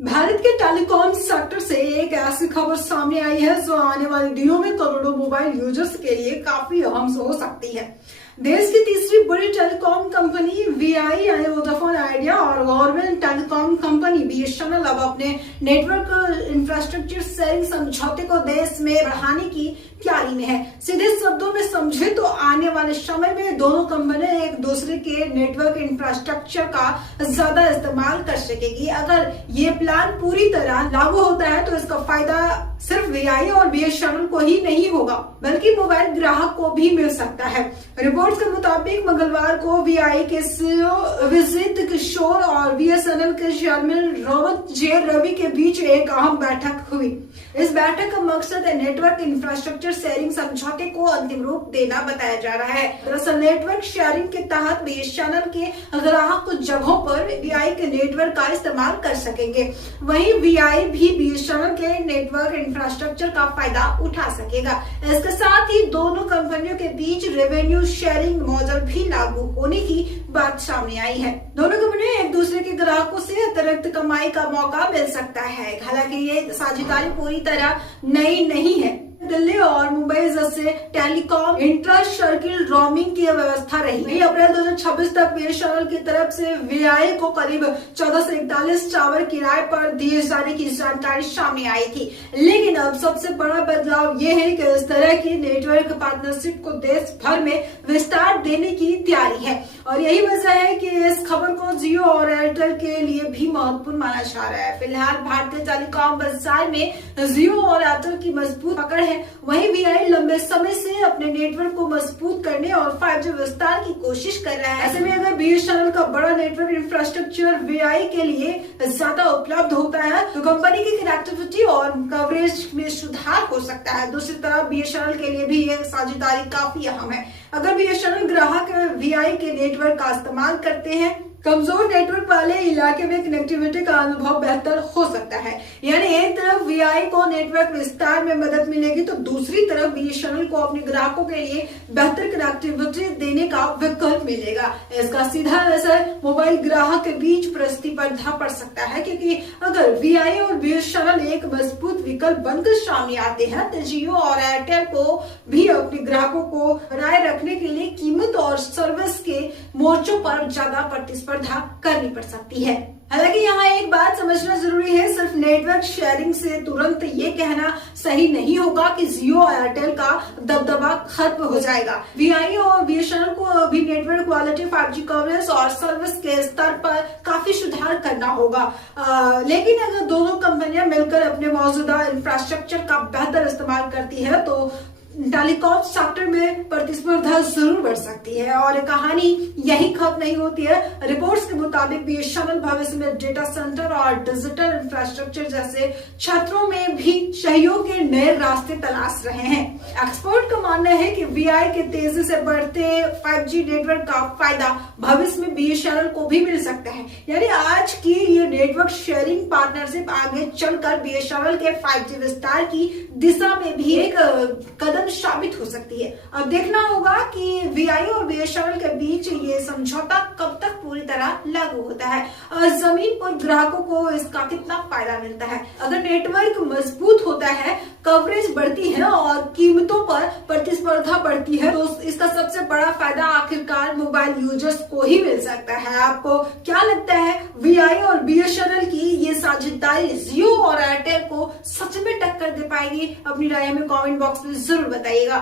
भारत के telecom sector से एक ऐसी खबर सामने आई है जो आने वाले दिनों में करोड़ों मोबाइल यूजर्स के लिए काफी अहम हो सकती है। देश की तीसरी बड़ी टेलीकॉम कंपनी वीआई यानी वोडाफोन आइडिया और गवर्नमेंट टेलीकॉम कंपनी बीएसएनएल अब अपने नेटवर्क इंफ्रास्ट्रक्चर शेयरिंग समझौते को देश में बढ़ाने की तैयारी में है। सीधे शब्दों में समझे तो आने वाले समय में दोनों कंपनियां एक दूसरे के नेटवर्क इंफ्रास्ट्रक्चर का ज्यादा इस्तेमाल कर सकेगी। अगर ये प्लान पूरी तरह लागू होता है तो इसका फायदा सिर्फ वीआई और बीएसएनएल को ही नहीं होगा बल्कि मोबाइल ग्राहक को भी मिल सकता है। रिपोर्ट्स के मुताबिक मंगलवार को वीआई के सीईओ विजित किशोर और बीएसएनएल के चेयरमैन रोहित जे रवि के बीच एक अहम बैठक हुई। इस बैठक का मकसद नेटवर्क इंफ्रास्ट्रक्चर शेयरिंग समझौते को अंतिम रूप देना बताया जा रहा है। दरअसल नेटवर्क शेयरिंग के तहत बीएसएनएल के ग्राहक कुछ जगहों पर वीआई के नेटवर्क का इस्तेमाल कर सकेंगे, वहीं वीआई भी बीएसएनएल के नेटवर्क इंफ्रास्ट्रक्चर का फायदा उठा सकेगा। इसके साथ ही दोनों कंपनियों के बीच रेवेन्यू शेयरिंग मॉडल भी लागू होने की बात सामने आई है। दोनों कंपनियां एक दूसरे के ग्राहकों से अतिरिक्त कमाई का मौका मिल सकता है। हालांकि ये साझेदारी पूरी तरह नई नहीं है। दिल्ली और मुंबई जैसे टेलीकॉम इंट्रा सर्किल रोमिंग की व्यवस्था रही। अप्रैल 2026 तक बीएसएनएल की तरफ से वीआई को करीब 14 से 41 टावर किराए पर दिए जाने की जानकारी सामने आई थी, लेकिन अब सबसे बड़ा बदलाव ये है कि इस तरह की नेटवर्क पार्टनरशिप को देश भर में विस्तार देने की तैयारी है और यही वजह है कि इस खबर को जियो और एयरटेल के लिए भी महत्वपूर्ण माना जा रहा है। फिलहाल भारतीय टेलीकॉम बाजार में जियो और एयरटेल की मजबूत पकड़ है, वहीं वीआई लंबे समय से अपने नेटवर्क को मजबूत करने और 5G विस्तार की कोशिश कर रहा है। ऐसे में अगर बीएसएनएल का बड़ा नेटवर्क इंफ्रास्ट्रक्चर वीआई के लिए ज्यादा उपलब्ध होता है तो कंपनी की कनेक्टिविटी और कवरेज में सुधार हो सकता है। दूसरी तरफ बीएसएनएल के लिए भी यह साझेदारी काफी अहम है। अगर बीएसएनएल ग्राहक वीआई के नेटवर्क का इस्तेमाल करते हैं, कमजोर नेटवर्क वाले इलाके में कनेक्टिविटी का अनुभव बेहतर हो सकता है। यानी एक तरफ वीआई को नेटवर्क विस्तार में मदद मिलेगी तो दूसरी तरफ बीएसएनएल को अपने ग्राहकों के लिए बेहतर कनेक्टिविटी देने का विकल्प मिलेगा। इसका सीधा असर मोबाइल ग्राहक के बीच प्रतिस्पर्धा पड़ सकता है, क्योंकि अगर वीआई और बीएसएनएल एक मजबूत विकल्प बनकर सामने आते हैं तो जियो और एयरटेल को भी अपने ग्राहकों को बनाए रखने के लिए कीमत और सर्विस के मोर्चों पर ज्यादा प्रतिस्पर्धा करनी पड़ सकती है। हालांकि यहाँ एक बात समझना जरूरी है, सिर्फ नेटवर्क शेयरिंग से तुरंत ये कहना सही नहीं होगा कि जियो और एयरटेल का दबदबा खत्म हो जाएगा। वीआई और बीएसएनएल को अभी नेटवर्क क्वालिटी, 5G कवरेज और सर्विस के स्तर पर काफी सुधार करना होगा। लेकिन अगर दोनों कंपनियां मिलकर अपने मौजूदा इंफ्रास्ट्रक्चर का बेहतर इस्तेमाल करती है तो टेलीकॉम सेक्टर में प्रतिस्पर्धा जरूर बढ़ सकती है और कहानी यही खत्म नहीं होती है। रिपोर्ट्स के मुताबिक बीएसएनएल भविष्य में डेटा सेंटर और डिजिटल इंफ्रास्ट्रक्चर जैसे क्षेत्रों में भी सहयोग के नए रास्ते तलाश रहे हैं। एक्सपर्ट का मानना है कि वीआई के तेजी से बढ़ते 5G नेटवर्क का फायदा भविष्य में बीएसएनएल को भी मिल सकता है। यानी आज की ये नेटवर्क शेयरिंग पार्टनरशिप आगे चलकर बीएसएनएल के 5G विस्तार की दिशा में भी एक कदम साबित हो सकती है। अब देखना होगा कि वीआई और बीएसएनएल के बीच ये समझौता कब तक पूरी तरह लागू होता है और जमीन पर ग्राहकों को इसका कितना फायदा मिलता है। अगर नेटवर्क मजबूत होता है, कवरेज बढ़ती है और कीमतों पर प्रतिस्पर्धा बढ़ती है तो इसका सबसे बड़ा फायदा आखिरकार मोबाइल यूजर्स को ही मिल सकता है। आपको क्या लगता है, वीआई और बीएसएनएल की ये साझेदारी जियो और एयरटेल को सच में टक्कर दे पाएगी? अपनी राय में कमेंट बॉक्स में जरूर बताइएगा।